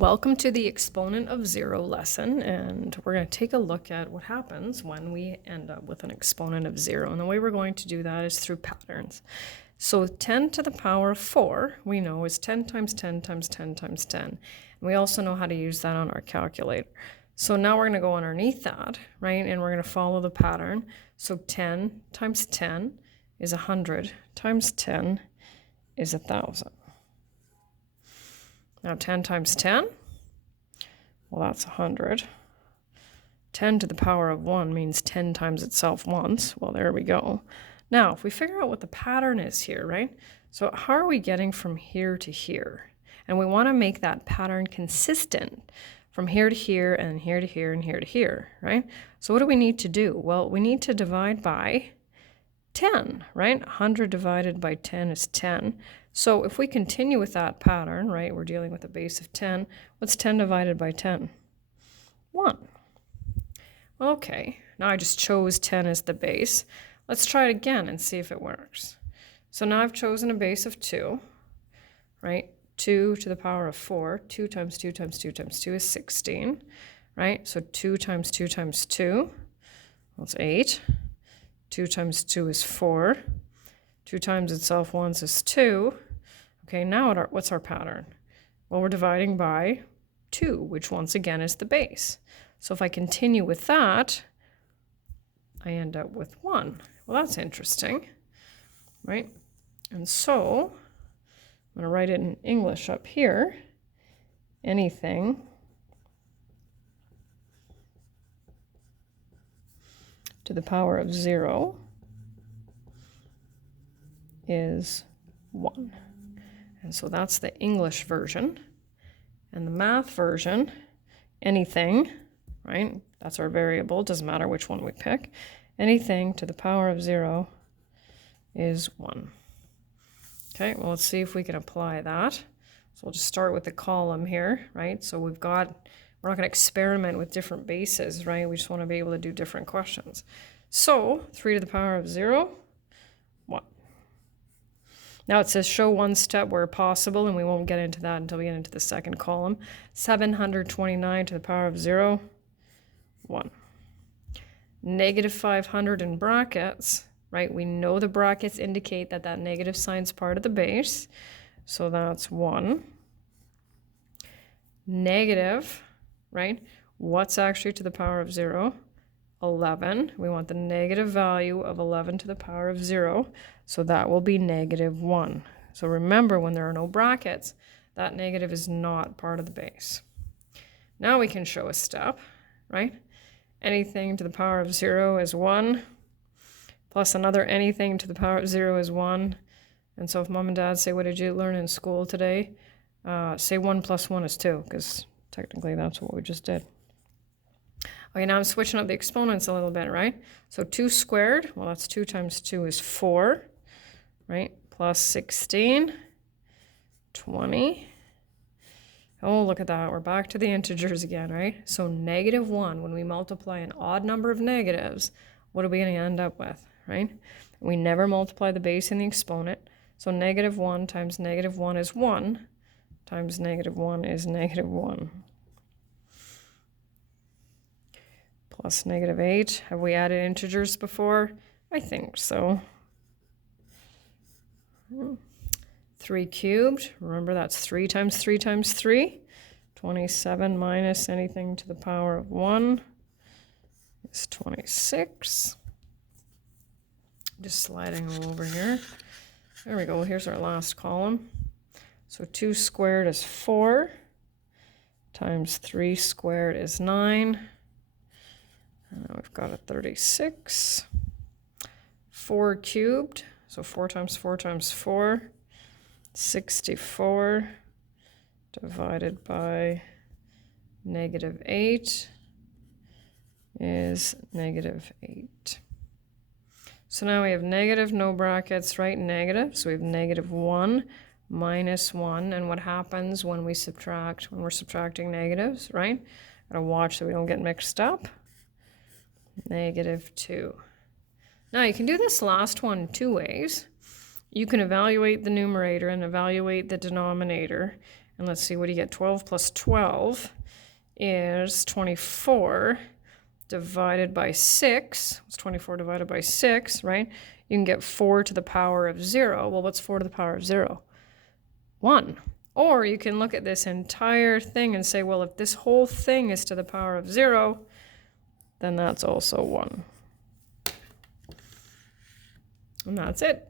Welcome to the Exponent of Zero lesson, and we're going to take a look at what happens when we end up with an exponent of zero. And the way we're going to do that is through patterns. So 10 to the power of 4, we know, is 10 times 10 times 10 times 10. And we also know how to use that on our calculator. So now we're going to go underneath that, right, and we're going to follow the pattern. So 10 times 10 is 100 times 10 is 1,000. Now 10 times 10, well, that's 100. 10 to the power of 1 means 10 times itself once. Well, there we go. Now, if we figure out what the pattern is here, right? So how are we getting from here to here? And we want to make that pattern consistent from here to here and here to here and here to here, right? So what do we need to do? Well, we need to divide by 10, right? 100 divided by 10 is 10. So if we continue with that pattern, right, we're dealing with a base of 10. What's 10 divided by 10? 1. Well, okay, now I just chose 10 as the base. Let's try it again and see if it works. So now I've chosen a base of 2, right? 2 to the power of 4. 2 times 2 times 2 times 2 is 16, right? So 2 times 2 times 2, well, it's 8. 2 times 2 is 4. 2 times itself once is 2. Okay, now what's our pattern? Well, we're dividing by 2, which once again is the base. So if I continue with that, I end up with 1. Well, that's interesting, right? And so I'm going to write it in English up here. Anything to the power of 0 is 1. And so that's the English version. And the math version, anything, right? That's our variable. Doesn't matter which one we pick. Anything to the power of 0 is 1. Okay, well, let's see if we can apply that. So we'll just start with the column here, right? So we're not going to experiment with different bases, right? We just want to be able to do different questions. So 3 to the power of 0, 1. Now it says show one step where possible, and we won't get into that until we get into the second column. 729 to the power of 0, 1. Negative 500 in brackets, right? We know the brackets indicate that that negative sign's part of the base, so that's 1. Negative, right? What's actually to the power of 0? 11. We want the negative value of 11 to the power of 0, so that will be negative 1. So remember, when there are no brackets, that negative is not part of the base. Now we can show a step, right? Anything to the power of 0 is 1, plus another anything to the power of 0 is 1. And so if mom and dad say, what did you learn in school today? Say 1 plus 1 is 2, because technically that's what we just did. Okay, now I'm switching up the exponents a little bit, right? So 2 squared, well, that's 2 times 2 is 4, right? Plus 16, 20. Oh, look at that. We're back to the integers again, right? So negative 1, when we multiply an odd number of negatives, what are we going to end up with, right? We never multiply the base in the exponent. So negative 1 times negative 1 is 1, times negative 1 is negative 1. Plus negative 8. Have we added integers before? I think so. 3 cubed. Remember, that's 3 times 3 times 3. 27 minus anything to the power of 1 is 26. Just sliding over here. There we go. Here's our last column. So 2 squared is 4 times 3 squared is 9. And now we've got a 36. 4 cubed, so 4 times 4 times 4, 64 divided by negative 8 is negative 8. So now we have negative, no brackets, right? Negative, so we have negative 1 minus 1. And what happens when we subtract, when we're subtracting negatives, right? Gotta watch so we don't get mixed up. Negative 2. Now you can do this last one 2 ways. You can evaluate the numerator and evaluate the denominator, And let's see, what do you get? 12 plus 12 is 24 divided by 6. It's 24 divided by 6, right? You can get 4 to the power of 0. Well, what's 4 to the power of 0? 1. Or you can look at this entire thing and say, well, if this whole thing is to the power of 0, then that's also 1. And that's it.